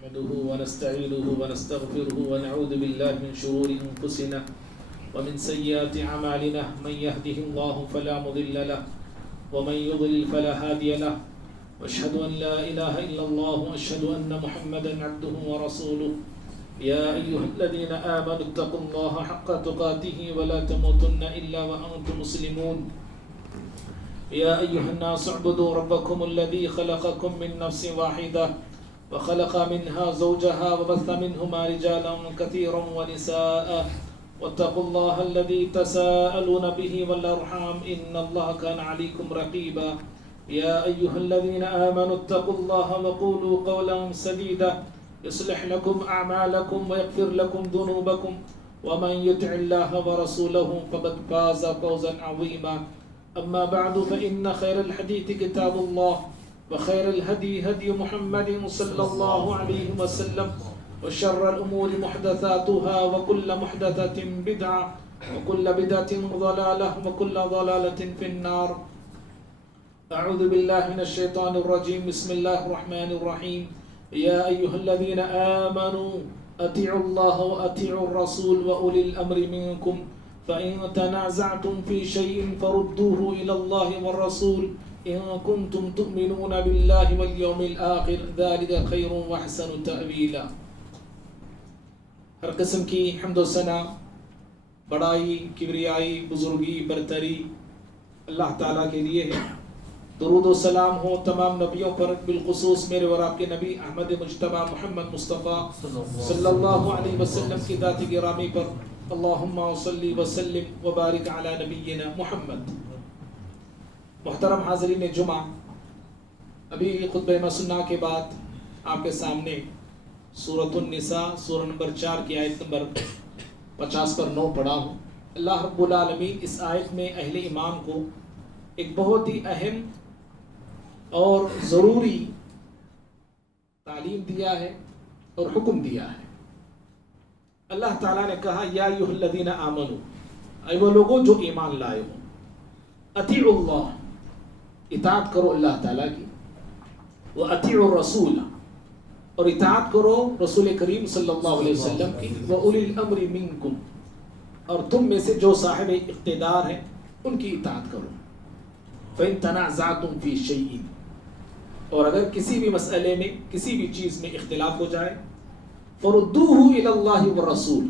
نحمده ونستعينه ونستغفره ونعوذ بالله من شرور أنفسنا ومن سيئات أعمالنا من يهده الله فلا مضل له ومن يضلل فلا هادي له وأشهد أن لا إله إلا الله وأشهد أن محمدا عبده ورسوله يا أيها الذين آمنوا اتقوا الله حق تقاته ولا تموتن إلا وأنتم مسلمون يا أيها الناس اعبدوا ربكم الذي خلقكم من نفس واحدة وخلق منها زوجها وبث منهما رجالا كثيرا ونساء واتقوا الله الذي تساءلون به والأرحام إن الله كان عليكم رقيبا يا أيها الذين آمنوا اتقوا الله وقولوا قولا سديدا يصلح لكم أعمالكم ويغفر لكم ذنوبكم ومن يطع الله ورسوله فقد فاز فوزا عظيما أما بعد فإن خير الحديث كتاب الله وخير الهدي هدي محمد صلى الله عليه وسلم وشر الأمور محدثاتها وكل محدثة بدعة وكل بدعة ضلالة وكل ضلالة في النار. أعوذ بالله من الشيطان الرجيم. بسم الله الرحمن الرحيم. يا أيها الذين آمنوا أطيعوا الله وأطيعوا الرسول وأولي الأمر منكم فإن تنازعتم في شيء فردوه إلى الله والرسول إن كنتم تؤمنون بالله واليوم الآخر ذلك خير وأحسن تأويلا. ہر قسم کی حمد و ثنا، بڑائی، کبریائی، بزرگی، برتری اللہ تعالیٰ کے لیے ہے. درود و سلام ہو تمام نبیوں پر، بالخصوص میرے اور آپ کے نبی احمد مجتبی محمد مصطفیٰ صلی اللہ علیہ وسلم کی ذات گرامی پر. اللہم صلی وسلم وبارک علی نبینا محمد. محترم حاضرین جمعہ، ابھی خطبہ مسنہ کے بعد آپ کے سامنے سورۃ النساء سورہ نمبر 4 کی آیت نمبر 50 پر 9 پڑھا ہوں. اللہ رب العالمین اس آیت میں اہل ایمان کو ایک بہت ہی اہم اور ضروری تعلیم دیا ہے اور حکم دیا ہے. اللہ تعالیٰ نے کہا یا ایھا الذین آمنوا، اے وہ لوگوں جو ایمان لائے ہو، اطیعوا اللہ، اطاعت کرو اللہ تعالیٰ کی، وَأَطِيعُوا الرَّسُولَ، اور اطاعت کرو رسول کریم صلی اللہ علیہ وسلم کی، وَأُولِي الْأَمْرِ مِنْكُمْ، اور تم میں سے جو صاحب اقتدار ہیں ان کی اطاعت کرو. فَإِن تَنَازَعْتُمْ فِي شَيْءٍ، اور اگر کسی بھی مسئلے میں، کسی بھی چیز میں اختلاف ہو جائے، فَرُدُّوهُ إِلَى اللَّهِ وَالرَّسُولِ،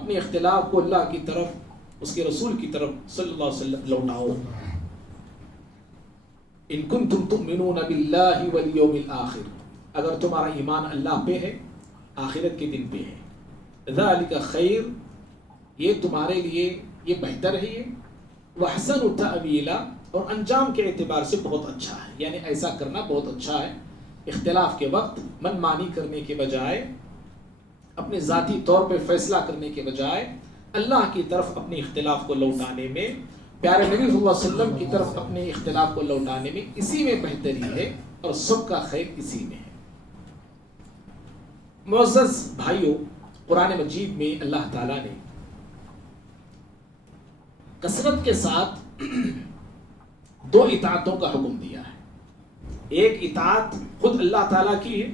اپنے اختلاف کو اللہ کی طرف، اس کے رسول کی طرف صلی اللہ علیہ وسلم لوٹاؤ. ان کنتم تؤمنون باللہ والیوم الآخر، اگر تمہارا ایمان اللہ پہ ہے، آخرت کے دن پہ ہے. ذالک خیر، یہ تمہارے لیے یہ بہتر ہے، یہ وحسن تأویلا، اور انجام کے اعتبار سے بہت اچھا ہے. یعنی ایسا کرنا بہت اچھا ہے. اختلاف کے وقت من مانی کرنے کے بجائے، اپنے ذاتی طور پہ فیصلہ کرنے کے بجائے، اللہ کی طرف اپنے اختلاف کو لوٹانے میں، پیارے نبی صلی اللہ علیہ وسلم کی طرف اپنے اختلاف کو لوٹانے میں، اسی میں بہتری ہے اور سب کا خیر اسی میں ہے. معزز بھائیوں، قرآن مجید میں اللہ تعالیٰ نے کثرت کے ساتھ 2 اطاعتوں کا حکم دیا ہے. ایک اطاعت خود اللہ تعالیٰ کی ہے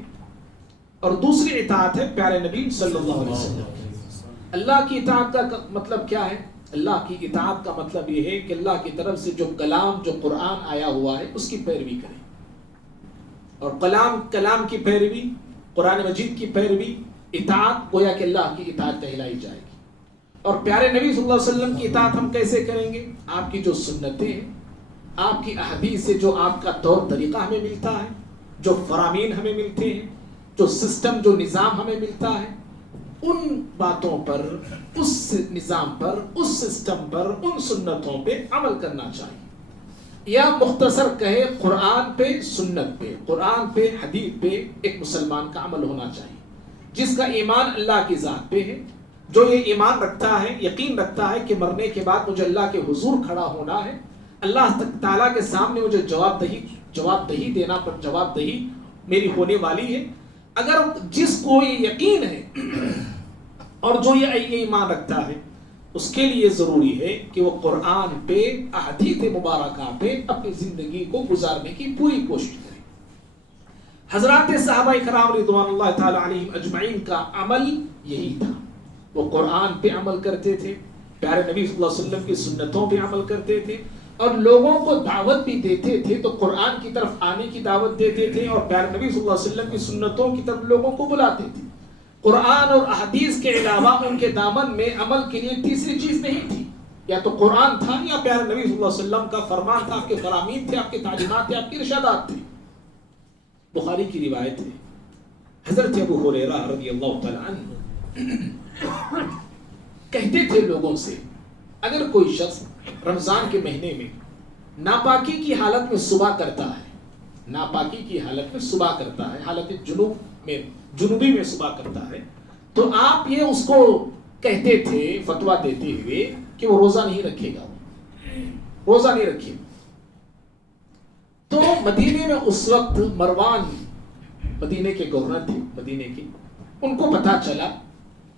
اور دوسری اطاعت ہے پیارے نبی صلی اللہ علیہ وسلم. اللہ کی اطاعت کا مطلب کیا ہے؟ اللہ کی اطاعت کا مطلب یہ ہے کہ اللہ کی طرف سے جو کلام، جو قرآن آیا ہوا ہے اس کی پیروی کریں. اور کلام کی پیروی، قرآن مجید کی پیروی، اطاعت گویا کہ اللہ کی اطاعت کہلائی جائے گی. اور پیارے نبی صلی اللہ علیہ وسلم کی اطاعت ہم کیسے کریں گے؟ آپ کی جو سنتیں ہیں، آپ کی احادیث سے جو آپ کا طور طریقہ ہمیں ملتا ہے، جو فرامین ہمیں ملتے ہیں، جو سسٹم، جو نظام ہمیں ملتا ہے، ان باتوں پر، اس نظام پر، اس سسٹم پر، ان سنتوں پہ عمل کرنا چاہیے. یا مختصر کہے، قرآن پہ، سنت پہ، قرآن پہ، حدیث پہ ایک مسلمان کا عمل ہونا چاہیے. جس کا ایمان اللہ کی ذات پہ ہے، جو یہ ایمان رکھتا ہے، یقین رکھتا ہے کہ مرنے کے بعد مجھے اللہ کے حضور کھڑا ہونا ہے، اللہ تعالیٰ کے سامنے مجھے جواب دہی دینا پر جواب دہی میری ہونے والی ہے. اگر جس کو یہ یقین ہے اور جو یہ ایمان رکھتا ہے، اس کے لیے ضروری ہے کہ وہ قرآن پہ، احادیث مبارکہ پہ اپنی زندگی کو گزارنے کی پوری کوشش کرے. حضرات صحابہ کرام رضوان اللہ تعالی علیہم اجمعین کا عمل یہی تھا. وہ قرآن پہ عمل کرتے تھے، پیارے نبی صلی اللہ علیہ وسلم کی سنتوں پہ عمل کرتے تھے، اور لوگوں کو دعوت بھی دیتے تھے تو قرآن کی طرف آنے کی دعوت دیتے تھے، اور پیارے نبی صلی اللہ علیہ وسلم کی سنتوں کی طرف لوگوں کو بلاتے تھے. قرآن اور احادیث کے علاوہ ان کے دامن میں عمل کے لیے تیسری چیز نہیں تھی. یا تو قرآن تھا یا پیارے نبی صلی اللہ علیہ وسلم کا فرمان تھا، آپ کے فرامین تھے، آپ کے تعلیمات تھے، آپ کی ارشادات تھے. بخاری کی روایت ہے، حضرت ابو ہریرہ رضی اللہ تعالی عنہ کہتے تھے لوگوں سے، اگر کوئی شخص رمضان کے مہینے میں ناپاکی کی حالت میں صبح کرتا ہے، ناپاکی کی حالت میں صبح کرتا ہے، حالت جنوبی میں صبح کرتا ہے، تو آپ یہ اس کو کہتے تھے فتویٰ دیتے ہوئے کہ وہ روزہ نہیں رکھے گا، روزہ نہیں رکھے. تو مدینے میں اس وقت مروان مدینے کے گورنر تھے، مدینے کے، ان کو پتا چلا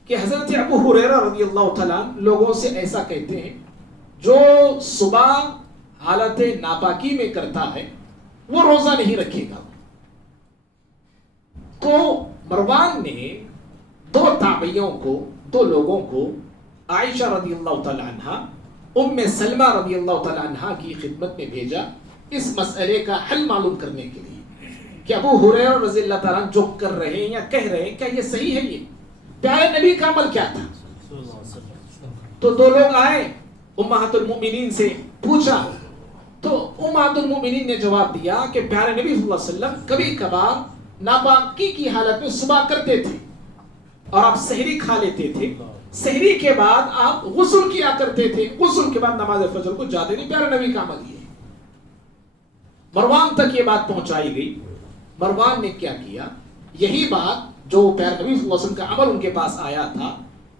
کہ حضرت ابو ہریرہ رضی اللہ تعالیٰ لوگوں سے ایسا کہتے ہیں، جو صبح حالت ناپاکی میں کرتا ہے وہ روزہ نہیں رکھے گا. تو مروان نے دو تابعیوں کو، دو لوگوں کو عائشہ رضی اللہ تعالیٰ عنہ، ام سلمہ رضی اللہ تعالیٰ عنہ کی خدمت میں بھیجا اس مسئلے کا حل معلوم کرنے کے لیے کہ ابو ہریرہ رضی اللہ تعالیٰ جو کر رہے ہیں یا کہہ رہے ہیں کیا یہ صحیح ہے؟ یہ پیارے نبی کا عمل کیا تھا؟ تو دو لوگ آئے، امہات المؤمنین سے پوچھا، تو امہات المؤمنین نے جواب دیا کہ پیارے نبی صلی اللہ علیہ وسلم کبھی کبھار ناپاکی کی حالت میں صبح کرتے تھے اور آپ سحری کھا لیتے تھے، سحری کے بعد آپ غسل کیا کرتے تھے، غسل کے بعد نماز فجر کو جاتے نہیں. پیارے نبی کا عمل یہ ہے. مروان تک یہ بات پہنچائی گئی. مروان نے کیا کیا، یہی بات جو پیارے نبی صلی اللہ علیہ وسلم کا عمل ان کے پاس آیا تھا،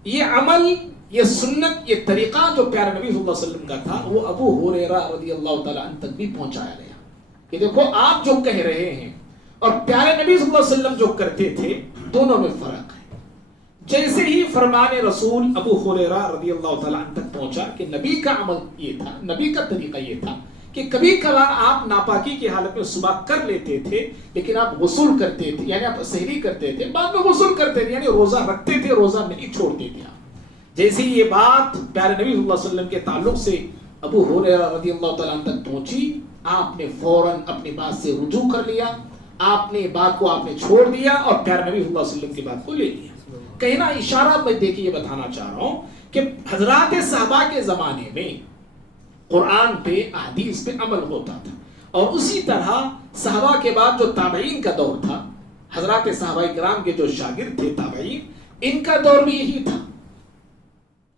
یہ عمل، یہ سنت، یہ طریقہ جو پیارے نبی صلی اللہ علیہ وسلم کا تھا، وہ ابو ہریرہ رضی اللہ تعالیٰ عنہ تک بھی پہنچایا گیا کہ دیکھو آپ جو کہہ رہے ہیں اور پیارے نبی صلی اللہ علیہ وسلم جو کرتے تھے، دونوں میں فرق ہے. جیسے ہی فرمان رسول ابو ہریرہ رضی اللہ تعالیٰ عنہ تک پہنچا کہ نبی کا عمل یہ تھا، نبی کا طریقہ یہ تھا کہ کبھی کبھار آپ ناپاکی کی حالت میں صبح کر لیتے تھے لیکن آپ غسل کرتے تھے، یعنی آپ سحری کرتے تھے، بعد میں غسل کرتے تھے، یعنی روزہ رکھتے تھے، روزہ نہیں چھوڑتے تھے آپ. جیسے ہی یہ بات پیارے نبی صلی اللہ علیہ وسلم کے تعلق سے ابو ہریرہ رضی اللہ تعالیٰ عنہ تک پہنچی، آپ نے فوراً اپنی بات سے رجوع کر لیا، آپ نے بات کو آپ نے چھوڑ دیا اور پیارے نبی صلی اللہ علیہ وسلم کی بات کو لے لیا. کہنا اشارہ میں دیکھیں یہ بتانا چاہ رہا ہوں کہ حضرات صحابہ کے زمانے میں قرآن پہ، احادیث پہ عمل ہوتا تھا، اور اسی طرح صحابہ کے بعد جو تابعین کا دور تھا، حضرات صحابہ کرام کے جو شاگرد تھے تابعین، ان کا دور بھی یہی تھا،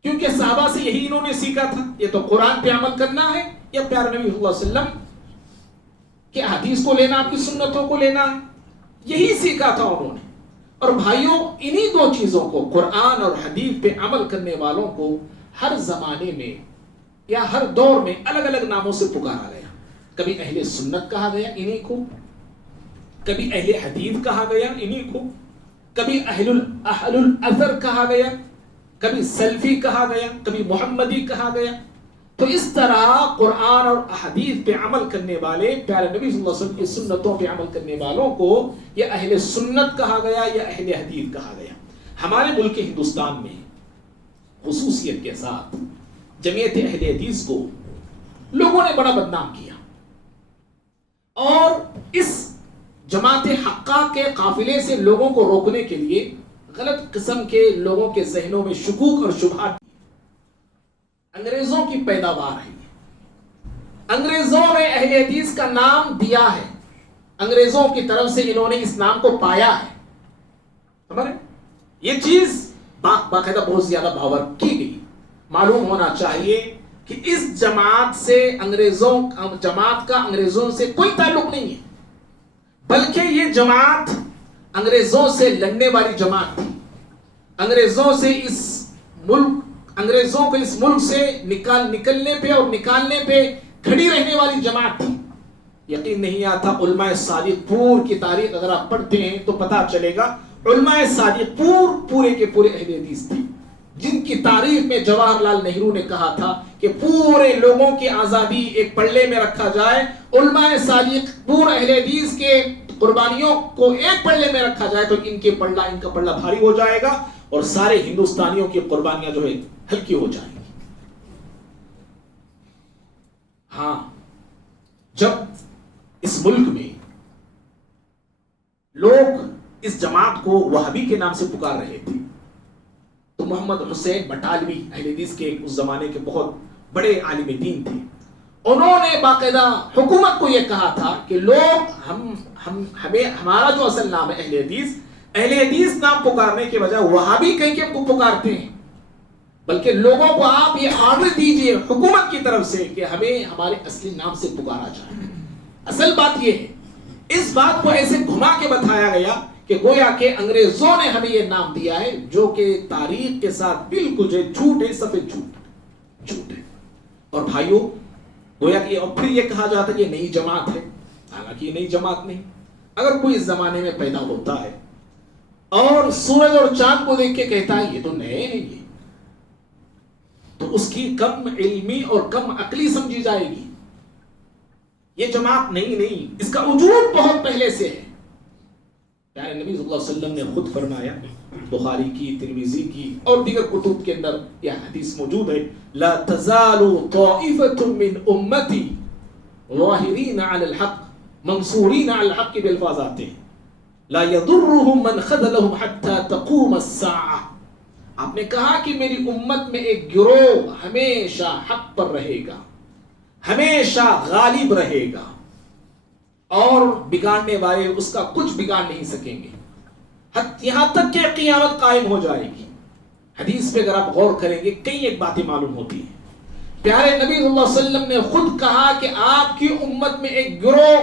کیونکہ صحابہ سے یہی انہوں نے سیکھا تھا. یہ تو قرآن پہ عمل کرنا ہے یا پیارے نبی صلی اللہ علیہ وسلم کے حدیث کو لینا، آپ کی سنتوں کو لینا ہے، یہی سیکھا تھا انہوں نے. اور بھائیوں، انہی دو چیزوں کو، قرآن اور حدیث پہ عمل کرنے والوں کو ہر زمانے میں یا ہر دور میں الگ الگ ناموں سے پکارا گیا. کبھی اہل سنت کہا گیا انہی کو، کبھی اہل حدیث کہا گیا انہی کو، کبھی اہل الاثر کہا گیا، کبھی سلفی کہا گیا، کبھی محمدی کہا گیا. تو اس طرح قرآن اور احادیث پہ عمل کرنے والے، پیارے نبی صلی اللہ علیہ وسلم کی سنتوں پہ عمل کرنے والوں کو یا اہل سنت کہا گیا یا اہل حدیث کہا گیا. ہمارے ملک ہندوستان میں خصوصیت کے ساتھ جمعیت اہل حدیث کو لوگوں نے بڑا بدنام کیا، اور اس جماعت حقہ کے قافلے سے لوگوں کو روکنے کے لیے غلط قسم کے لوگوں کے ذہنوں میں شکوک اور شبہات. انگریزوں کی پیداوار ہے، انگریزوں نے اہل حدیث کا نام دیا ہے، انگریزوں کی طرف سے انہوں نے اس نام کو پایا ہے. ہمارے یہ چیز باقاعدہ بہت زیادہ باور کی گئی. معلوم ہونا چاہیے کہ اس جماعت سے جماعت کا انگریزوں سے کوئی تعلق نہیں ہے، بلکہ یہ جماعت انگریزوں سے لڑنے والی جماعت تھی. انگریزوں کو اس ملک سے نکلنے پہ اور نکالنے پہ کھڑی رہنے والی جماعت تھی. یقین نہیں آتا، علماء صادق پور کی تاریخ اگر آپ پڑھتے ہیں تو پتا چلے گا، علماء صادق پورے کے پورے اہل حدیث تھے، جن کی تعریف میں جواہر لال نہرو نے کہا تھا کہ پورے لوگوں کی آزادی ایک پلڑے میں رکھا جائے. علماء صادق پور اہل حدیث کے قربانیوں کو ایک پلڑے میں رکھا جائے تو ان کا پلڑا بھاری ہو جائے گا اور سارے ہندوستانیوں کی قربانیاں جو ہے ہلکی ہو جائیں گی. ہاں، جب اس ملک میں لوگ اس جماعت کو وہابی کے نام سے پکار رہے تھے تو محمد حسین بٹالوی اہل حدیث کے اس زمانے کے بہت بڑے عالم دین تھے. انہوں نے باقاعدہ حکومت کو یہ کہا تھا کہ لوگ ہمیں ہمارا جو اصل نام ہے اہل حدیث نام پکارنے کے بجائے وہابی کہیں کہ ہم کو پکارتے ہیں، بلکہ لوگوں کو آپ یہ آرڈر دیجئے حکومت کی طرف سے کہ ہمیں ہمارے اصلی نام سے پکارا جائے. اصل بات یہ ہے، اس بات کو ایسے گھما کے بتایا گیا کہ گویا کہ انگریزوں نے ہمیں یہ نام دیا ہے جو کہ تاریخ کے ساتھ بالکل جو جھوٹ ہے، سفید جھوٹ ہے. اور بھائیوں، گویا کہ اور پھر یہ کہا جاتا ہے یہ نئی جماعت ہے، حالانکہ یہ نئی جماعت نہیں. اگر کوئی اس زمانے میں پیدا ہوتا ہے اور سورج اور چاند کو دیکھ کے کہتا ہے یہ تو نئے ہیں، یہ تو اس کی کم علمی اور کم عقلی سمجھی جائے گی. یہ جماعت نہیں، اس کا وجود بہت پہلے سے ہے. پیارے نبی صلی اللہ علیہ وسلم نے خود فرمایا، بخاری کی، ترمذی کی اور دیگر کتب کے اندر یہ حدیث موجود ہے، لا تزال طائفة من امتی ظاہرین علی الحق منصورین علی الحق کے الفاظ آتے ہیں، لا يضرهم من خذلهم حتى تقوم الساعة. آپ نے کہا کہ میری امت میں ایک گروہ ہمیشہ حق پر رہے گا، ہمیشہ غالب رہے گا اور بگاڑنے والے اس کا کچھ بگاڑ نہیں سکیں گے یہاں تک کہ قیامت قائم ہو جائے گی. حدیث پہ اگر آپ غور کریں گے کئی ایک باتیں معلوم ہوتی ہیں. پیارے نبی صلی اللہ علیہ وسلم نے خود کہا کہ آپ کی امت میں ایک گروہ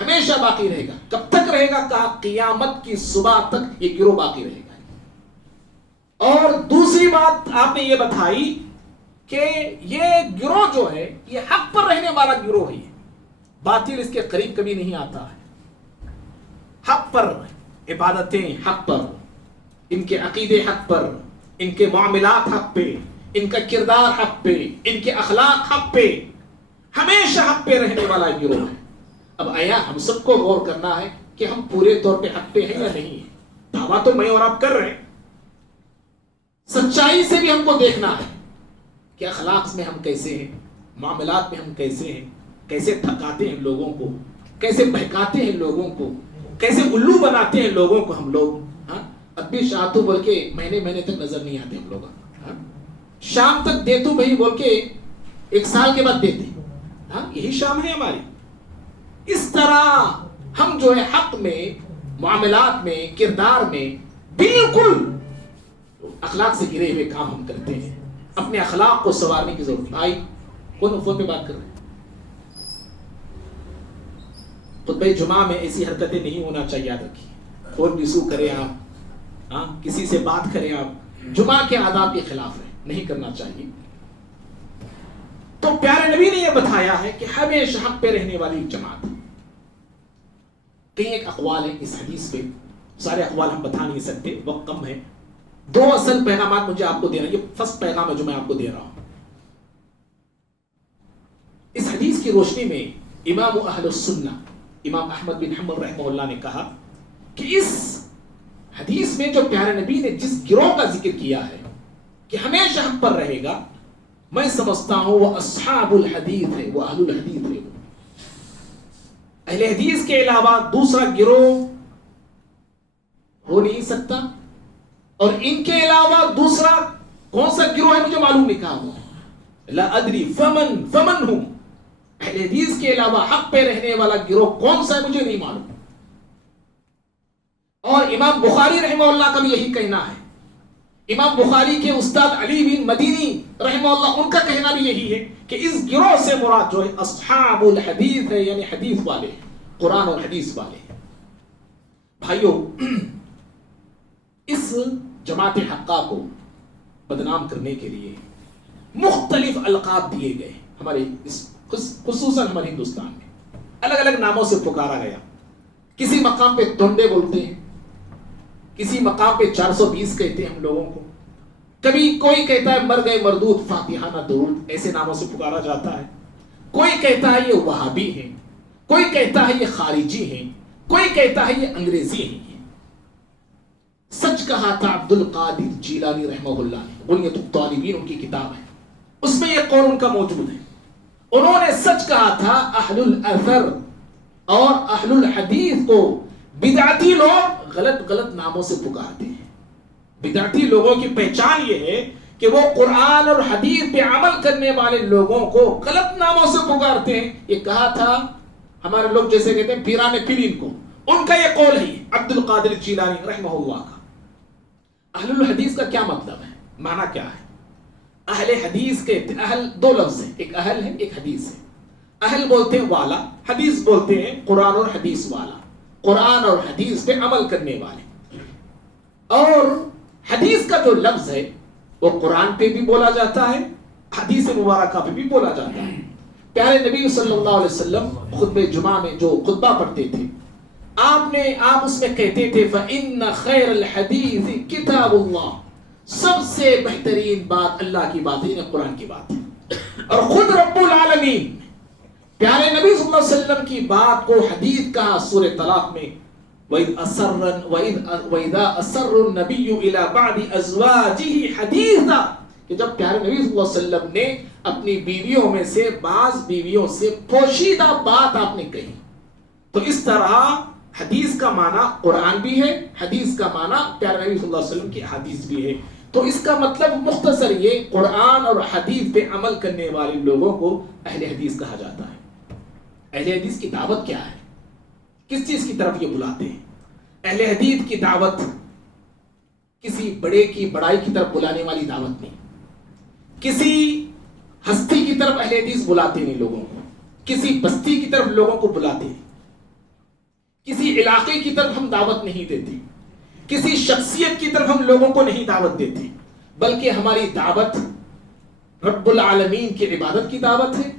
ہمیشہ باقی رہے گا. کب تک رہے گا؟ کہا قیامت کی صبح تک یہ گروہ باقی رہے گا. اور دوسری بات آپ نے یہ بتائی کہ یہ گروہ جو ہے یہ حق پر رہنے والا گروہ ہے، باطل اس کے قریب کبھی نہیں آتا ہے. حق پر عبادتیں، حق پر ان کے عقیدے، حق پر ان کے معاملات، حق پہ ان کا کردار، حق پہ ان کے اخلاق، حق پہ ہمیشہ حق پہ رہنے والا گروہ ہے. اب آیا ہم سب کو غور کرنا ہے کہ ہم پورے طور پہ حق پہ ہیں یا نہیں ہیں. دعویٰ تو میں اور آپ کر رہے ہیں، سچائی سے بھی ہم کو دیکھنا ہے کہ اخلاق میں ہم کیسے ہیں، معاملات میں ہم کیسے ہیں، کیسے تھکاتے ہیں لوگوں کو، کیسے بہکاتے ہیں لوگوں کو، کیسے الو بناتے ہیں لوگوں کو ہم لوگ. اب بھی شاہ بول کے مہینے تک نظر نہیں آتے ہم لوگ. شام تک دے تو بھائی بول کے ایک سال کے بعد دیتے. یہی شام ہے ہماری. اس طرح ہم جو ہے حق میں، معاملات میں، کردار میں بالکل اخلاق سے گرے ہوئے کام ہم کرتے ہیں. اپنے اخلاق کو سنوارنے کی ضرورت. آئی کون فون پہ بات کر رہے ہیں؟ خطبہ جمعہ میں ایسی حرکتیں نہیں ہونا چاہیے. یاد رکھیے، فون ریسیو کریں آپ، کسی سے بات کریں آپ، جمعہ کے آداب کے خلاف ہے، نہیں کرنا چاہیے. تو پیارے نبی نے یہ بتایا ہے کہ ہمیشہ حق پہ رہنے والی جماعت. کئی ایک اقوال ہیں اس حدیث پہ، سارے اقوال ہم بتا نہیں سکتے، وقت کم ہے. دو اصل پیغامات مجھے آپ کو دینا، یہ فرسٹ پیغام ہے جو میں آپ کو دے رہا ہوں. اس حدیث کی روشنی میں امام اہل السنہ امام احمد بن حنبل رحمہ اللہ نے کہا کہ اس حدیث میں جو پیارے نبی نے جس گروہ کا ذکر کیا ہے کہ ہمیشہ حق پر رہے گا، میں سمجھتا ہوں وہ اصحاب الحدیث ہے، وہ اہل الحدیث ہے. اہل حدیث کے علاوہ دوسرا گروہ ہو نہیں سکتا، اور ان کے علاوہ دوسرا کون سا گروہ ہے مجھے معلوم نہیں. کہا ہوا لا ادری فمن ہوں، اہل حدیث کے علاوہ حق پہ رہنے والا گروہ کون سا ہے مجھے نہیں معلوم. اور امام بخاری رحمہ اللہ کا بھی یہی کہنا ہے. امام بخاری کے استاد علی بن مدینی رحمہ اللہ، ان کا کہنا بھی یہی ہے کہ اس گروہ سے مراد جو ہے اصحاب الحدیث ہے، یعنی حدیث والے، قرآن اور حدیث والے. بھائیوں، اس جماعت حقہ کو بدنام کرنے کے لیے مختلف القاب دیے گئے. ہمارے خصوصاً ہمارے ہندوستان میں الگ الگ ناموں سے پکارا گیا. کسی مقام پہ تونڈے بولتے ہیں، کسی مقام پہ 420 کہتے ہیں ہم لوگوں کو. کبھی کوئی کہتا ہے مر گئے مردود فاتحانہ درود، ایسے ناموں سے پکارا جاتا ہے. کوئی کہتا ہے یہ وہابی ہیں، کوئی کہتا ہے یہ خارجی ہیں، کوئی کہتا ہے یہ انگریزی ہے. سچ کہا تھا عبد القادر جیلانی رحمہ اللہ نے. بنیۃ الطالبین ان کی کتاب ہے, اس میں یہ قول ان کا موجود ہے. انہوں نے سچ کہا تھا اہل الاثر اور اہل الحدیث کو بدعتی لوگ غلط ناموں سے پکارتے ہیں. بدعتی لوگوں کی پہچان یہ ہے کہ وہ قرآن اور حدیث پہ عمل کرنے والے لوگوں کو غلط ناموں سے پکارتے ہیں. یہ کہا تھا ہمارے لوگ جیسے کہتے ہیں پیران پیرین کو, ان کا یہ قول ہے عبد القادر جیلانی رحمہ اللہ کا. اہل الحدیث کا کیا مطلب ہے, معنی کیا ہے؟ اہل حدیث کے اہل دو لفظ ہیں, ایک اہل ہے ایک حدیث ہے. اہل بولتے ہیں والا, حدیث بولتے ہیں قرآن اور حدیث والا, قرآن اور حدیث پہ عمل کرنے والے. اور حدیث کا جو لفظ ہے وہ قرآن پہ بھی بولا جاتا ہے, حدیث مبارکہ پہ بھی بولا جاتا ہے. پیارے نبی صلی اللہ علیہ وسلم خطبہ جمعہ میں جو خطبہ پڑھتے تھے, آپ اس میں کہتے تھے فَإِنَّ خَيْرَ الْحَدِيثِ كِتَابُ اللَّهِ, سب سے بہترین بات اللہ کی بات ہے, قرآن کی بات ہے. اور خود رب العالمین پیارے نبی صلی اللہ علیہ وسلم کی بات کو حدیث کہا سورہ طلاق میں, وَإِذَا أَسَرُّ النَّبِيُّ إِلَى بَعْدِ أَزْوَاجِهِ حَدِيثًا, کہ جب پیارے نبی صلی اللہ علیہ وسلم نے اپنی بیویوں میں سے بعض بیویوں سے پوشیدہ بات آپ نے کہی. تو اس طرح حدیث کا معنی قرآن بھی ہے, حدیث کا معنی پیارے نبی صلی اللہ علیہ وسلم کی حدیث بھی ہے. تو اس کا مطلب مختصر یہ, قرآن اور حدیث پہ عمل کرنے والے لوگوں کو اہل حدیث کہا جاتا ہے. اہل حدیث کی دعوت کیا ہے, کس چیز کی طرف یہ بلاتے ہیں؟ اہل حدیث کی دعوت کسی بڑے کی بڑائی کی طرف بلانے والی دعوت نہیں, کسی ہستی کی طرف اہل حدیث بلاتے نہیں لوگوں کو, کسی بستی کی طرف لوگوں کو بلاتے ہیں, کسی علاقے کی طرف ہم دعوت نہیں دیتے, کسی شخصیت کی طرف ہم لوگوں کو نہیں دعوت دیتے, بلکہ ہماری دعوت رب العالمین کی عبادت کی دعوت ہے,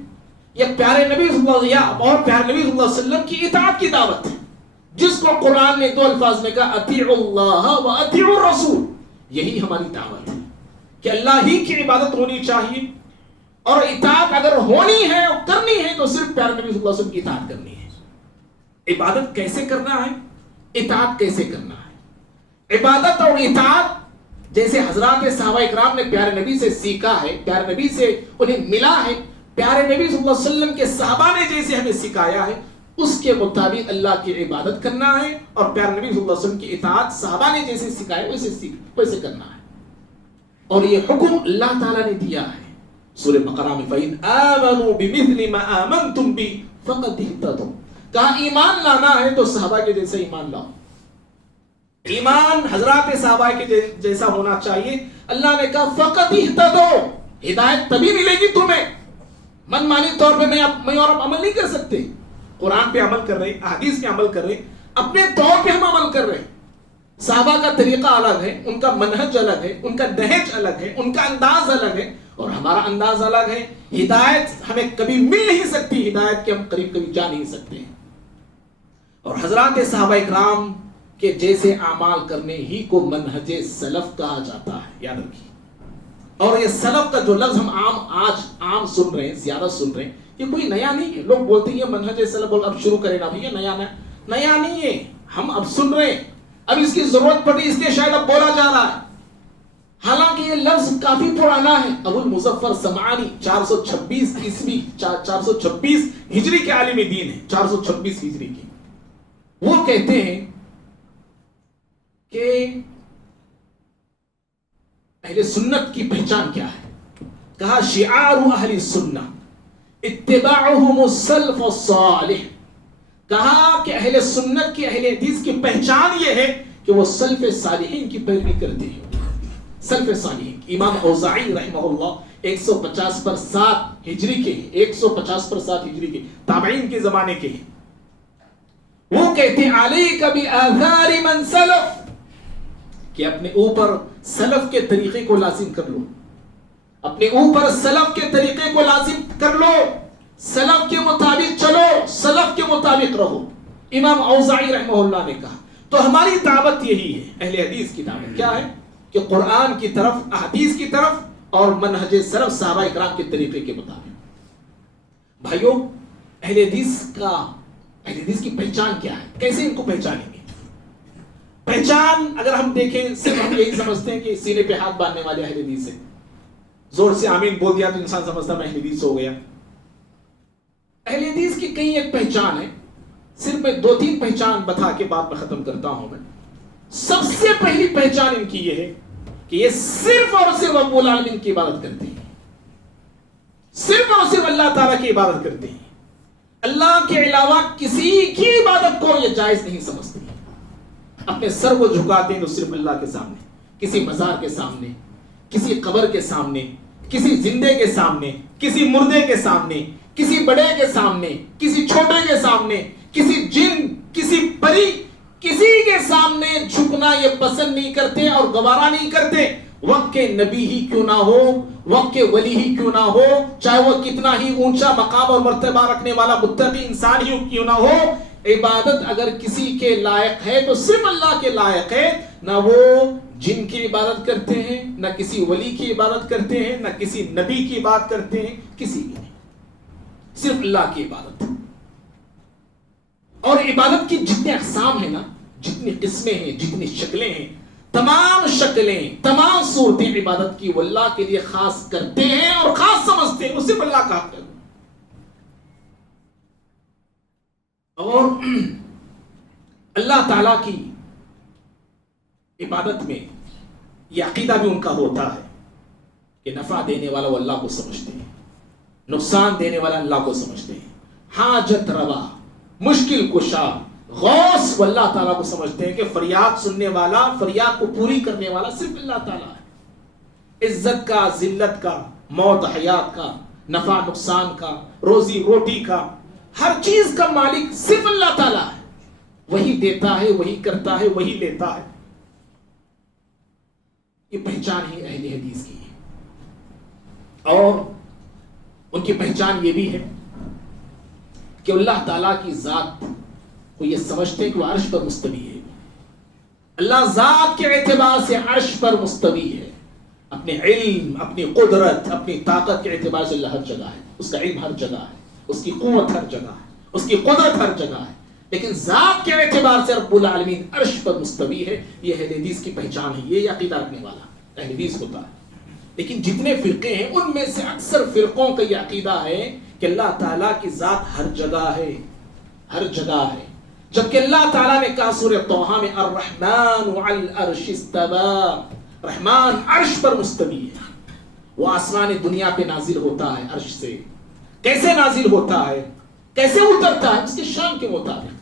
یا پیارے نبی صلی اللہ علیہ وسلم کی اطاعت کی دعوت ہے, جس کو قرآن نے دو الفاظ میں کہا اطیعوا اللہ و اطیعوا الرسول. یہی ہماری دعوت ہے کہ اللہ ہی کی عبادت ہونی چاہیے, اور اطاعت اگر ہونی ہے اور کرنی ہے تو صرف پیارے نبی صلی اللہ علیہ وسلم کی اطاعت کرنی ہے. عبادت کیسے کرنا ہے, اطاعت کیسے کرنا ہے؟ عبادت اور اطاعت جیسے حضرات صحابہ اکرام نے پیارے نبی سے سیکھا ہے, پیارے نبی سے انہیں ملا ہے, پیارے نبی صلی اللہ علیہ وسلم کے صحابہ نے جیسے ہمیں سکھایا ہے, اس کے مطابق اللہ کی عبادت کرنا ہے, اور پیارے نبی صلی اللہ علیہ وسلم کی اطاعت صحابہ نے جیسے سکھایا ویسے کرنا ہے. اور یہ حکم اللہ تعالیٰ نے دیا ہے سورہ بقرہ میں, فَإِنْ آمَنُوا بِمِثْلِ مَا آمَنْتُمْ بِهِ فَقَدْ اهْتَدَوْا. کہا ایمان لانا ہے تو صحابہ کے جیسے ایمان لاؤ, ایمان حضرات صحابہ کے جیسا ہونا چاہیے. اللہ نے کہا فَقَدْ اهْتَدَوْا, ہدایت تبھی ملے گی تمہیں. من مانی طور پہ میں اور آپ عمل نہیں کر سکتے. قرآن پہ عمل کر رہے, حدیث پہ عمل کر رہے, اپنے طور پہ ہم عمل کر رہے. صحابہ کا طریقہ الگ ہے, ان کا منہج الگ ہے, ان کا نہج الگ ہے, ان کا انداز الگ ہے, اور ہمارا انداز الگ ہے. ہدایت ہمیں کبھی مل نہیں سکتی, ہدایت کے ہم قریب کبھی جا نہیں سکتے. اور حضرات صحابہ اکرام کے جیسے اعمال کرنے ہی کو منہج سلف کہا جاتا ہے, یاد رکھیے. اور یہ سلف کا جو لفظ ہم آج عام سن رہے ہیں, زیادہ سن رہے ہیں, یہ کوئی نیا نہیں ہے. لوگ بولتے ہیں یہ منہج سلف, اب شروع کریں نا بھیا, نیا نہیں ہے. ہم اب سن رہے ہیں, اب اس کی ضرورت پڑی اس لیے شاید اب بولا جا رہا ہے. حالانکہ یہ لفظ کافی پرانا ہے. ابو المظفر سمعانی 426 عیسوی 426 ہجری کے عالم دین ہے, 426 ہجری کے. وہ کہتے ہیں کہ اہل سنت کی پہچان کیا ہے. کہا شعار اہل سنہ اتباعهم السلف الصالح. کہا کہ اہل سنت کی, اہل حدیث کی پہچان یہ ہے کہ وہ سلف صالحین کی پیروی کرتے ہیں. سلف صالحین, امام اوزاعی رحمہ اللہ 150 پر 7 ہجری کے, 150 پر 7 ہجری کے, تابعین کے زمانے کے ہیں. وہ کہتے ہیں علیک بآثار من سلف, کہ اپنے اوپر سلف کے طریقے کو لازم کر لو, اپنے اوپر سلف کے طریقے کو لازم کر لو, سلف کے مطابق چلو, سلف کے مطابق رہو. امام اوزاعی رحمہ اللہ نے کہا. تو ہماری دعوت یہی ہے, اہل حدیث کی دعوت کیا ہے کہ قرآن کی طرف, احادیث کی طرف, اور منہج سلف صحابہ اکرام کے طریقے کے مطابق. بھائیو, اہل حدیث کا اہل حدیث کی پہچان کیا ہے؟ کیسے ان کو پہچانیں گے؟ پہچان اگر ہم دیکھیں صرف ہم یہی سمجھتے ہیں کہ سینے پہ ہاتھ باندھنے والے اہل حدیث ہیں، زور سے آمین بول دیا تو انسان سمجھتا میں اہل حدیث ہو گیا۔ اہل حدیث کی کئی ایک پہچان ہے، صرف میں 2-3 پہچان بتا کے بات میں ختم کرتا ہوں۔ میں سب سے پہلی پہچان ان کی یہ ہے کہ یہ صرف اور صرف رب العالمین کی عبادت کرتے ہیں، صرف اور صرف اللہ تعالیٰ کی عبادت کرتے ہیں، اللہ کے علاوہ کسی کی عبادت کو یہ جائز نہیں سمجھتے۔ اپنے سر کو جھکاتے ہیں تو صرف اللہ کے سامنے، کسی مزار کے سامنے، کسی قبر کے سامنے، کسی زندے کے سامنے، کسی مردے کے سامنے، کسی بڑے کے سامنے، کسی چھوٹے کے سامنے، کسی جن، کسی پری، کسی کے سامنے جھکنا یہ پسند نہیں کرتے اور گوارا نہیں کرتے، وقت کے نبی ہی کیوں نہ ہو، وقت کے ولی ہی کیوں نہ ہو، چاہے وہ کتنا ہی اونچا مقام اور مرتبہ رکھنے والا متقی انسان ہی کیوں نہ ہو، عبادت اگر کسی کے لائق ہے تو صرف اللہ کے لائق ہے۔ نہ وہ جن کی عبادت کرتے ہیں، نہ کسی ولی کی عبادت کرتے ہیں، نہ کسی نبی کی عبادت کرتے ہیں، کسی کی نہیں، صرف اللہ کی عبادت۔ اور عبادت کی جتنے اقسام ہیں نا، جتنی قسمیں ہیں، جتنی شکلیں ہیں، تمام شکلیں، تمام صورتیں عبادت کی وہ اللہ کے لیے خاص کرتے ہیں اور خاص سمجھتے ہیں، وہ صرف اللہ کا حق ہے۔ اور اللہ تعالیٰ کی عبادت میں یہ عقیدہ بھی ان کا ہوتا ہے کہ نفع دینے والا وہ اللہ کو سمجھتے ہیں، نقصان دینے والا اللہ کو سمجھتے ہیں، حاجت روا، مشکل کشا، غوث وہ اللہ تعالیٰ کو سمجھتے ہیں کہ فریاد سننے والا، فریاد کو پوری کرنے والا صرف اللہ تعالیٰ ہے۔ عزت کا، ذلت کا، موت حیات کا، نفع نقصان کا، روزی روٹی کا، ہر چیز کا مالک صرف اللہ تعالیٰ ہے، وہی دیتا ہے، وہی کرتا ہے، وہی لیتا ہے۔ یہ پہچان ہی اہل حدیث کی ہے۔ اور ان کی پہچان یہ بھی ہے کہ اللہ تعالیٰ کی ذات کو یہ سمجھتے ہیں کہ وہ عرش پر مستوی ہے، اللہ ذات کے اعتبار سے عرش پر مستوی ہے، اپنے علم، اپنی قدرت، اپنی طاقت کے اعتبار سے اللہ ہر جگہ ہے، اس کا علم ہر جگہ ہے، اس کی قوت ہر جگہ ہے، اس کی قدرت ہر جگہ ہے، لیکن ذات کے اعتبار سے رب العالمین عرش پر مستوی ہے۔ یہ اہل حدیث کی پہچان ہے، یہ عقیدہ رکھنے والا اہل حدیث ہوتا ہے۔ لیکن جتنے فرقے ہیں ان میں سے اکثر فرقوں کا یہ عقیدہ ہے کہ اللہ تعالیٰ کی ذات ہر جگہ ہے، ہر جگہ ہے، جبکہ اللہ تعالیٰ نے کہا سورہ طٰہٰ میں الرحمن علی العرش استوی، رحمان عرش پر مستوی ہے۔ وہ آسمان دنیا پہ نازل ہوتا ہے عرش سے، کیسے نازل ہوتا ہے، کیسے اترتا ہے، اس کے شان کے مطابق۔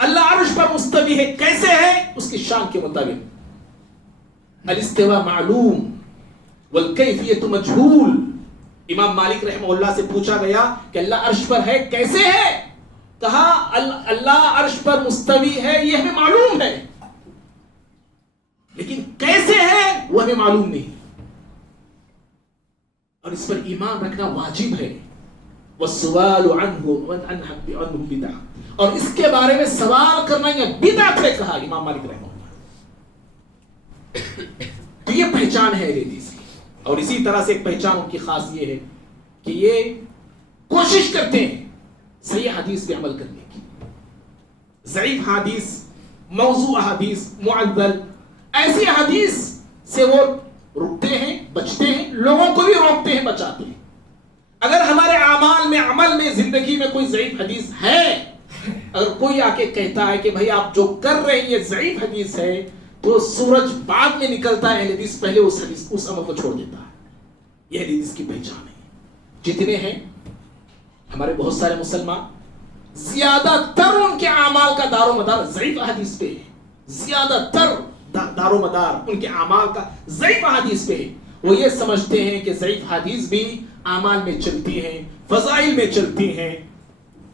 اللہ عرش پر مستوی ہے، کیسے ہے، اس کی شان کے مطابق۔ الاستواء معلوم والکیفیت مجہول۔ امام مالک رحمہ اللہ سے پوچھا گیا کہ اللہ عرش پر ہے، کیسے ہے؟ کہا اللہ عرش پر مستوی ہے، یہ ہمیں معلوم ہے، لیکن کیسے ہے وہ ہمیں معلوم نہیں، اور اس پر ایمان رکھنا واجب ہے۔ والسؤال عنہ بدعہ، اور اس کے بارے میں سوال کرنا یہ بدعت ہے، کہا امام مالک رحمہ اللہ۔ تو یہ پہچان ہے اہل حدیث کی۔ اور اسی طرح سے ایک پہچان ان کی خاص یہ ہے کہ یہ کوشش کرتے ہیں صحیح حدیث پہ عمل کرنے کی، ضعیف حدیث، موضوع حدیث، معدل، ایسی حدیث سے وہ رکتے ہیں، بچتے ہیں، لوگوں کو بھی روکتے ہیں، بچاتے ہیں۔ اگر ہمارے اعمال میں، عمل میں، زندگی میں کوئی ضعیف حدیث ہے، اگر کوئی آ کے کہتا ہے کہ بھائی آپ جو کر رہے ہیں یہ ضعیف حدیث ہے، تو سورج بعد میں نکلتا ہے، اہل حدیث پہلے اس عمل کو چھوڑ دیتا ہے۔ یہ اہل حدیث کی پہچان ہے۔ جتنے ہیں ہمارے بہت سارے مسلمان، زیادہ تر ان کے اعمال کا دار و مدار ضعیف حدیث پہ ہے، زیادہ تر دار و مدار ان کے اعمال کا ضعیف حدیث پہ ہے۔ وہ یہ سمجھتے ہیں کہ ضعیف حدیث بھی اعمال میں چلتی ہیں، فضائل میں چلتی ہیں،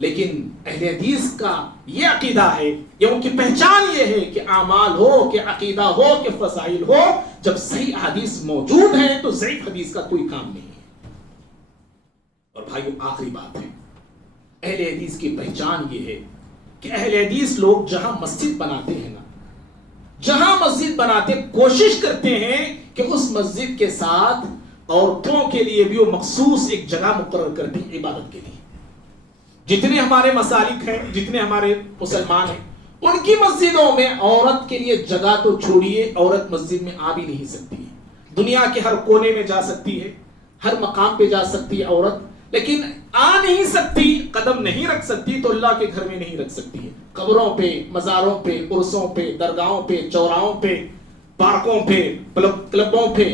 لیکن اہل حدیث کا یہ عقیدہ ہے، یہ ان کی پہچان یہ ہے کہ اعمال ہو، کہ عقیدہ ہو، کہ فضائل ہو، جب صحیح حدیث موجود ہیں تو ضعیف حدیث کا کوئی کام نہیں ہے۔ اور بھائیو آخری بات ہے، اہل حدیث کی پہچان یہ ہے کہ اہل حدیث لوگ جہاں مسجد بناتے ہیں نا، جہاں مسجد بناتے کوشش کرتے ہیں کہ اس مسجد کے ساتھ عورتوں کے لیے بھی وہ مخصوص ایک جگہ مقرر کر دیں عبادت کے لیے۔ جتنے ہمارے مسالک ہیں، جتنے ہمارے مسلمان ہیں، ان کی مسجدوں میں عورت کے لیے جگہ تو چھوڑیے، عورت مسجد میں آ بھی نہیں سکتی ہے۔ دنیا کے ہر کونے میں جا سکتی ہے، ہر مقام پہ جا سکتی ہے عورت، لیکن آ نہیں سکتی، قدم نہیں رکھ سکتی تو اللہ کے گھر میں نہیں رکھ سکتی ہے۔ قبروں پہ، مزاروں پہ، عرسوں پہ، درگاہوں پہ، چوراہوں پہ، پارکوں پہ، کلبوں پہ،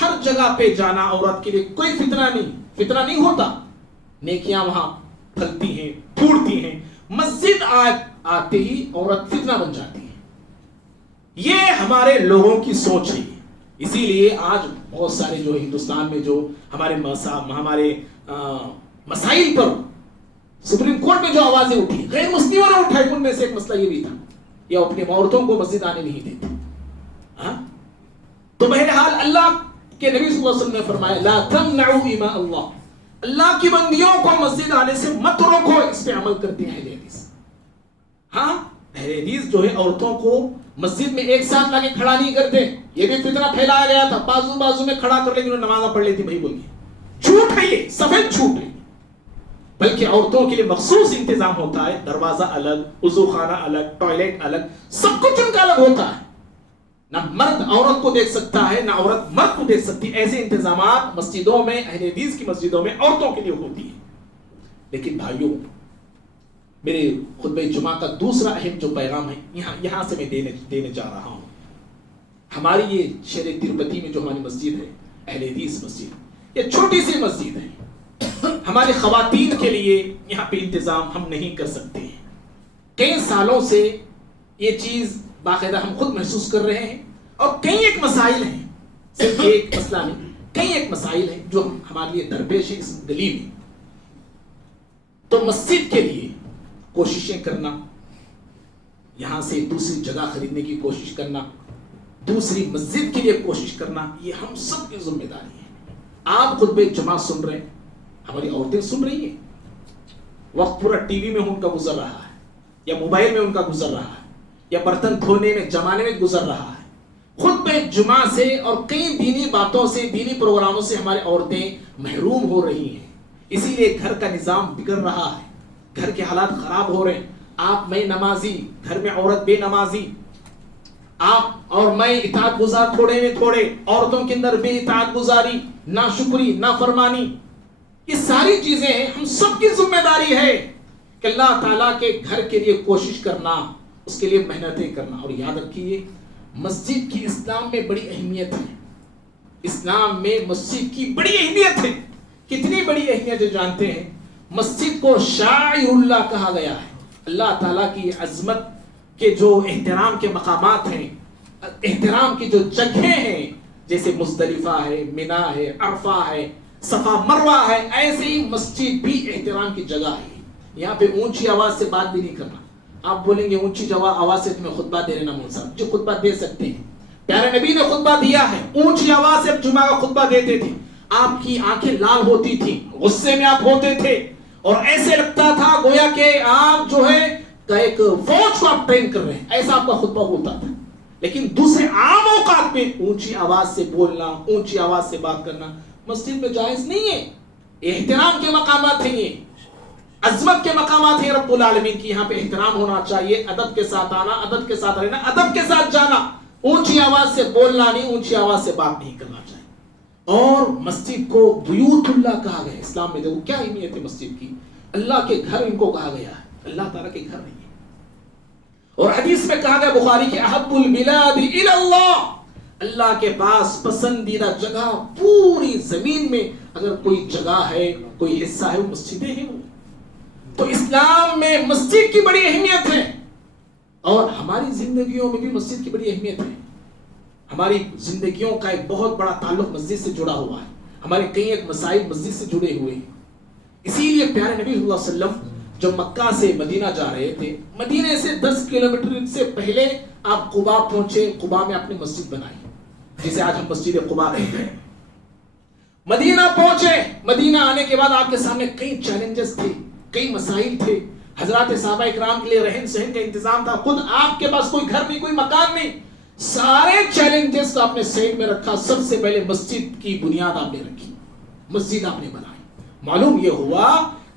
ہر جگہ پہ جانا عورت کے لیے کوئی فتنہ نہیں ہوتا۔ نیکیاں وہاں پھلتی ہیں، پھوٹتی ہیں۔ مسجد آتے ہی عورت فتنہ بن جاتی ہے۔ یہ ہمارے لوگوں کی سوچ ہے۔ اسی لیے آج بہت سارے جو ہندوستان میں جو ہمارے مسائل پر سپریم کورٹ میں جو آوازیں اٹھی، غیر مسلموں نے اٹھائی، ان میں سے ایک مسئلہ یہ بھی تھا، یہ اپنی عورتوں کو مسجد آنے نہیں دیتے۔ تو بہرحال اللہ کے نبی صلی اللہ علیہ وسلم نے فرمایا لا تمنعوا اماء اللہ، اللہ کی بندیوں کو مسجد آنے سے مت روکو۔ اس پہ عمل کرتے ہیں اہل حدیث۔ اہل حدیث جو ہے عورتوں کو مسجد میں ایک ساتھ لا کے کھڑا نہیں کرتے۔ یہ بھی فتنہ پھیلایا گیا تھا، بازو میں کھڑا کر لے کے نماز پڑھ لیتی، بھائی بولیے، جھوٹ ہے، یہ سفید جھوٹ ہے۔ بلکہ عورتوں کے لیے مخصوص انتظام ہوتا ہے، دروازہ الگ، وضو خانہ الگ، ٹوائلٹ الگ، سب کچھ ان کا الگ ہوتا ہے۔ نہ مرد عورت کو دیکھ سکتا ہے، نہ عورت مرد کو دیکھ سکتی۔ ایسے انتظامات مسجدوں میں، اہل حدیث کی مسجدوں میں عورتوں کے لیے ہوتی ہے۔ لیکن بھائیوں، میرے خطبہ جمعہ کا دوسرا اہم جو پیغام ہے یہاں سے میں دینے جا رہا ہوں۔ ہماری یہ شہر تروپتی میں جو ہماری مسجد ہے، اہل حدیث مسجد، یہ چھوٹی سی مسجد ہے۔ ہماری خواتین کے لیے یہاں پہ انتظام ہم نہیں کر سکتے ہیں۔ کئی سالوں سے یہ چیز باقاعدہ ہم خود محسوس کر رہے ہیں، اور کئی ایک مسائل ہیں، صرف ایک مسئلہ نہیں، کئی ایک مسائل ہیں جو ہمارے لیے درپیش ہے اس گلی میں۔ تو مسجد کے لیے کوششیں کرنا، یہاں سے دوسری جگہ خریدنے کی کوشش کرنا، دوسری مسجد کے لیے کوشش کرنا، یہ ہم سب کی ذمہ داری ہے۔ آپ خطبہ جمعہ سن رہے ہیں، ہماری عورتیں سن رہی ہیں، وقت پورا ٹی وی میں ان کا گزر رہا ہے، یا موبائل میں ان کا گزر رہا ہے، یا برتن دھونے میں جمانے میں گزر رہا ہے۔ خطبہ جمعہ سے اور کئی دینی باتوں سے، دینی پروگراموں سے ہماری عورتیں محروم ہو رہی ہیں۔ اسی لیے گھر کا نظام بگڑ رہا ہے، گھر کے حالات خراب ہو رہے ہیں۔ آپ میں نمازی، گھر میں عورت بے نمازی، آپ اور میں اطاعت گزار تھوڑے میں تھوڑے، عورتوں کے اندر بے اطاعت گزاری، ناشکری، نافرمانی، یہ ساری چیزیں ہیں۔ ہم سب کی ذمہ داری ہے کہ اللہ تعالیٰ کے گھر کے لیے کوشش کرنا، اس کے لیے محنتیں کرنا۔ اور یاد رکھیے، مسجد کی اسلام میں بڑی اہمیت ہے۔ اسلام میں مسجد کی بڑی اہمیت ہے۔ کتنی بڑی اہمیت ہے جانتے ہیں؟ مسجد کو شاعر اللہ کہا گیا ہے۔ اللہ تعالیٰ کی عظمت کے جو احترام کے مقامات ہیں، احترام کی جو جگہیں ہیں، جیسے مزدلفہ ہے، منا ہے، عرفہ ہے، صفا مروہ ہے، ایسے ہی مسجد بھی احترام کی جگہ ہے۔ یہاں پہ اونچی آواز سے بات بھی نہیں کرنا۔ آپ بولیں گے اونچی آواز سے تمہیں خطبہ دے رہے نا مول صاحب، جو خطبہ دے سکتے ہیں۔ پیارے نبی نے خطبہ دیا ہے، اونچی آواز سے جمعہ کا خطبہ دیتے تھے، آپ کی آنکھیں لال ہوتی تھی، غصے میں آپ ہوتے تھے، اور ایسے لگتا تھا گویا کہ آپ جو ہے ایک فوج کو آپ ٹرین کر رہے ہیں، ایسا آپ کا خطبہ ہوتا تھا۔ لیکن دوسرے عام اوقات میں اونچی آواز سے بولنا، اونچی آواز سے بات کرنا مسجد میں جائز نہیں ہے۔ احترام کے مقامات ہیں، یہ عظمت کے مقامات ہیں رب العالمین کی۔ یہاں پہ احترام ہونا چاہیے، ادب کے ساتھ آنا، ادب کے ساتھ رہنا، ادب کے ساتھ جانا، اونچی آواز سے بولنا نہیں، اونچی آواز سے بات نہیں کرنا چاہیے۔ اور مسجد کو بیوت اللہ کہا گیا اسلام میں۔ دیکھو کیا اہمیت ہے مسجد کی، اللہ کے گھر ان کو کہا گیا ہے، اللہ تعالیٰ کے گھر نہیں ہے۔ اور حدیث میں کہا گیا بخاری کے احب البلاد الی اللہ، اللہ کے پاس پسندیدہ جگہ پوری زمین میں اگر کوئی جگہ ہے، کوئی حصہ ہے، وہ مسجدیں ہیں۔ تو اسلام میں مسجد کی بڑی اہمیت ہے، اور ہماری زندگیوں میں بھی مسجد کی بڑی اہمیت ہے۔ ہماری زندگیوں کا ایک بہت بڑا تعلق مسجد سے جڑا ہوا ہے، ہمارے کئی ایک مسائل مسجد سے جڑے ہوئے ہیں۔ اسی لیے پیارے نبی صلی اللہ علیہ وسلم جب مکہ سے مدینہ جا رہے تھے، مدینے سے 10 کلومیٹر سے پہلے آپ قباء پہنچے، قباء میں اپنی مسجد بنائی، جسے آج ہم مسجد قباء کہتے ہیں۔ مدینہ پہنچے، مدینہ آنے کے بعد آپ کے سامنے کئی چیلنجز تھے، کئی مسائل تھے۔ حضرات صحابہ اکرام کے لیے رہن سہن کا انتظام تھا، خود آپ کے پاس کوئی گھر نہیں، کوئی مکان نہیں، سارے چیلنجز کو آپ نے سائڈ میں رکھا۔ سب سے پہلے مسجد کی بنیاد آپ نے رکھی، مسجد آپ نے بنائی۔ معلوم یہ ہوا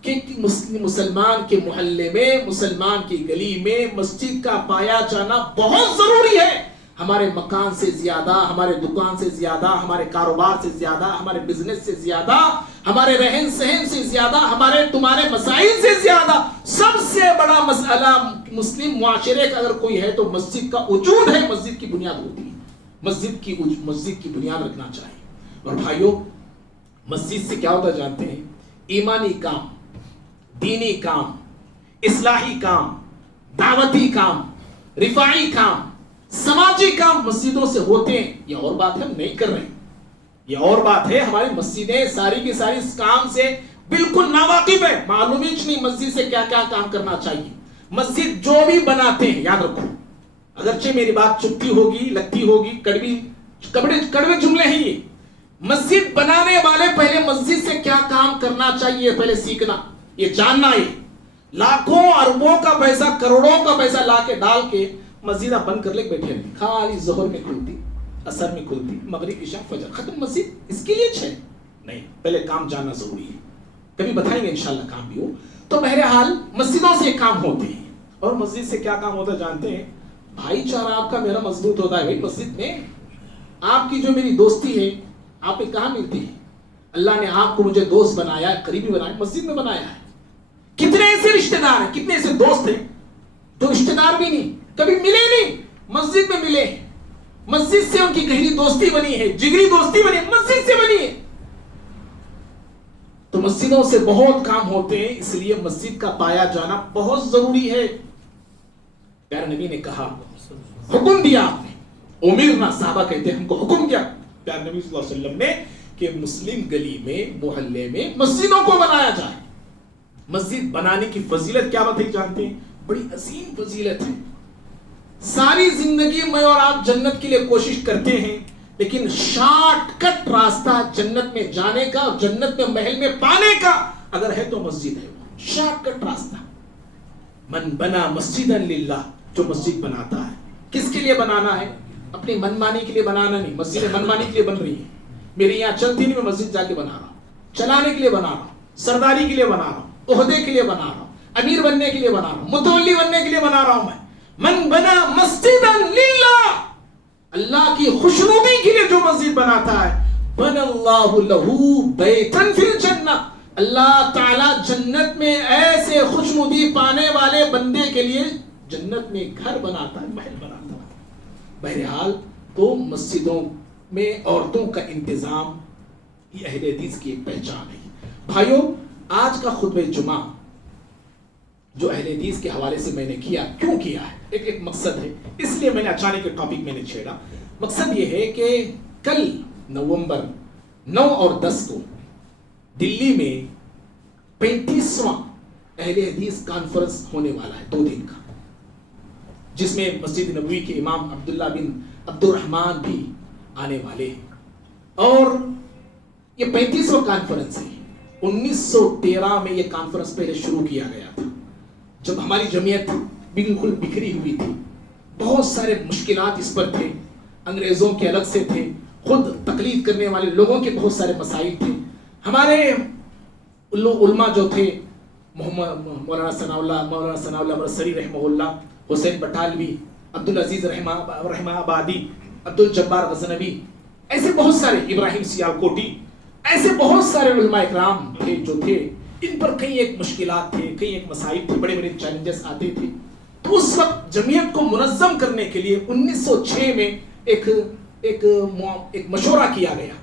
کہ مسلمان کے محلے میں، مسلمان کی گلی میں مسجد کا پایا جانا بہت ضروری ہے. ہمارے مکان سے زیادہ، ہمارے دکان سے زیادہ، ہمارے کاروبار سے زیادہ، ہمارے بزنس سے زیادہ، ہمارے رہن سہن سے زیادہ، ہمارے تمہارے مسائل سے زیادہ سب سے بڑا مسئلہ مسلم معاشرے کا اگر کوئی ہے تو مسجد کا وجود ہے. مسجد کی بنیاد ہوتی ہے. مسجد کی بنیاد رکھنا چاہیے. اور بھائیوں، مسجد سے کیا ہوتا جانتے ہیں؟ ایمانی کام، دینی کام، اصلاحی کام، دعوتی کام، رفاعی کام، سماجی کام مسجدوں سے ہوتے ہیں. یہ اور بات ہے، ہم نہیں کر رہے ہیں. یہ اور بات ہے، ہماری مسجدیں ساری کی ساری اس کام سے بالکل ناواقف ہے. معلوم ہی نہیں مسجد سے کیا کیا کام کرنا چاہیے. مسجد جو بھی بناتے ہیں، یاد رکھو، اگرچہ میری بات چپتی ہوگی، لگتی ہوگی، کڑوے جملے ہیں یہ. مسجد بنانے والے پہلے مسجد سے کیا کام کرنا چاہیے پہلے سیکھنا، یہ جاننا. یہ لاکھوں اربوں کا پیسہ، کروڑوں کا پیسہ لا کے ڈال کے مسجدہ بند کر لے بیٹھے رہے. خالی ظہر میں کھلتی، عصر میں کھلتی، مغرب عشاء فجر ختم. مسجد اس کے لیے ہے نہیں. پہلے کام جاننا ضروری ہے. کبھی بتائیں گے انشاءاللہ کام بھی ہو. تو بہرحال مسجدوں سے کام ہوتے ہیں. اور مسجد سے کیا کام ہوتا جانتے ہیں؟ بھائی چارہ آپ کا میرا مضبوط ہوتا ہے. بھائی مسجد میں آپ کی جو میری دوستی ہے، آپ کو کہاں ملتی ہے؟ اللہ نے آپ کو مجھے دوست بنایا، قریبی بنایا، مسجد میں بنایا ہے. کتنے ایسے رشتہ دار ہیں، کتنے ایسے دوست ہیں جو رشتہ دار بھی نہیں، کبھی ملے نہیں، مسجد میں ملے. مسجد سے ان کی گہری دوستی بنی ہے، جگری دوستی بنی ہے، مسجد سے بنی ہے. تو مسجدوں سے بہت کام ہوتے ہیں. اس لیے مسجد کا پایا جانا بہت ضروری ہے. پیارے نبی نے کہا، حکم دیا آپ نے، امرنا، صحابہ کہتے ہیں ہم کو حکم کیا پیارے نبی صلی اللہ علیہ وسلم نے کہ مسلم گلی میں، محلے میں مسجدوں کو بنایا جائے. مسجد بنانے کی فضیلت کیا بات ہے جانتے ہیں؟ بڑی عظیم فضیلت ہے. ساری زندگی میں اور آپ جنت کے لیے کوشش کرتے ہیں، لیکن شارٹ کٹ راستہ جنت میں جانے کا اور جنت میں محل میں پانے کا اگر ہے تو مسجد ہے. شارٹ کٹ راستہ. من بنا مسجدا للہ، جو مسجد بناتا ہے کس کے لیے بنانا ہے؟ اپنی منمانی کے لیے بنانا نہیں. مسجد منمانی کے لیے بن رہی ہے. میری یہاں چلتی نہیں، میں مسجد جا کے بنا رہا ہوں. چلانے کے لیے بنا رہا ہوں، سرداری کے لیے بنا رہا ہوں، عہدے کے لیے بنا رہا ہوں، امیر بننے کے لیے بنا رہا ہوں، متولی بننے کے لیے بنا رہا ہوں. میں من بنا مسجدا للہ، اللہ کی خوشنودی کے لیے جو مسجد بناتا ہے، بن اللہ لہ بیتا فی الجنہ، اللہ تعالی جنت میں ایسے خوشنودی پانے والے بندے کے لیے جنت میں گھر بناتا ہے، محل بناتا ہے. بہرحال تو مسجدوں میں عورتوں کا انتظام یہ اہل حدیث کی ایک پہچان ہے. بھائیوں، آج کا خطبہ جمعہ جو اہل حدیث کے حوالے سے میں نے کیا، کیوں کیا ہے؟ ایک مقصد ہے. اس لیے میں نے اچانک ایک ٹاپک میں نے چھیڑا. مقصد یہ ہے کہ کل نومبر 9 اور 10 کو دلی میں 35واں اہل حدیث کانفرنس ہونے والا ہے، 2 دن کا، جس میں مسجد نبوی کے امام عبداللہ بن عبد الرحمن بھی آنے والے ہیں. اور یہ 35واں کانفرنس ہے. 1913 میں یہ کانفرنس پہلے شروع کیا گیا تھا، جب ہماری جمعیت بالکل بکھری ہوئی تھی. بہت سارے مشکلات اس پر تھے، انگریزوں کے الگ سے تھے، خود تقلید کرنے والے لوگوں کے بہت سارے مسائل تھے. ہمارے علماء جو تھے، مولانا ثناء اللہ مرسری رحمہ اللہ، حسین بٹالوی، عبدالعزیز رحمہ آبادی، عبدالجبار غزنوی، ایسے بہت سارے، ابراہیم سیالکوٹی، ایسے بہت سارے علماء اکرام تھے جو تھے. ان پر کئی ایک مشکلات تھے، کئی ایک مسائل تھے، بڑے بڑے چیلنجز آتے تھے. تو اس وقت جمعیت کو منظم کرنے کے لیے 1906 میں ایک مشورہ کیا گیا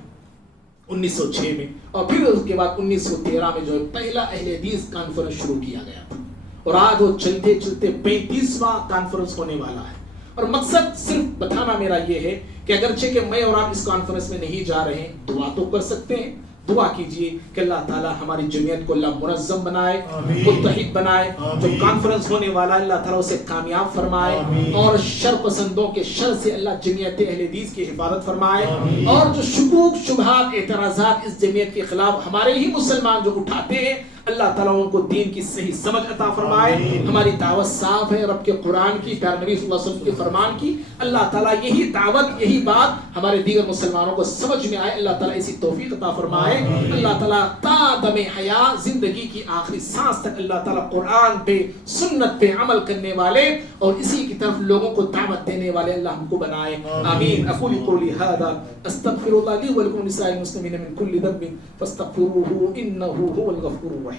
1906 میں. اور پھر اس کے بعد 1913 میں جو ہے پہلا اہل حدیث کانفرنس شروع کیا گیا تھا. اور آج وہ چلتے چلتے 35واں کانفرنس ہونے والا ہے. اور مقصد صرف بتانا میرا یہ ہے کہ اگرچہ کہ میں اور آپ اس کانفرنس میں نہیں جا رہے ہیں، دعا تو کر سکتے ہیں. دعا کیجئے کہ اللہ تعالی ہماری جمعیت کو اللہ منظم بنائے، متحد بنائے. جو کانفرنس ہونے والا ہے اللہ تعالی اسے کامیاب فرمائے، اور شر پسندوں کے شر سے اللہ جمعیت اہل حدیث کی حفاظت فرمائے. اور جو شکوک، شبہات، اعتراضات اس جمعیت کے خلاف ہمارے ہی مسلمان جو اٹھاتے ہیں، اللہ تعالیٰ ان کو دین کی صحیح سمجھ عطا فرمائے. ہماری دعوت صاف ہے رب کے قرآن کی، پیارے نبی صلی اللہ علیہ وسلم کے فرمان کی. اللہ تعالیٰ یہی دعوت، یہی بات ہمارے دیگر مسلمانوں کو سمجھ میں آئے. اللہ تعالیٰ اسی توفیق عطا فرمائے. اللہ تعالیٰ تا دم حیات، زندگی کی آخری سانس تک اللہ تعالیٰ قرآن پہ سنت پہ عمل کرنے والے اور اسی کی طرف لوگوں کو دعوت دینے والے اللہ ہم کو بنائے. آمین. اقول قولی ھذا استغفر اللہ لی ولکم ولسائر المسلمین من کل ذنب فاستغفروہ انہ هو الغفور الرحیم.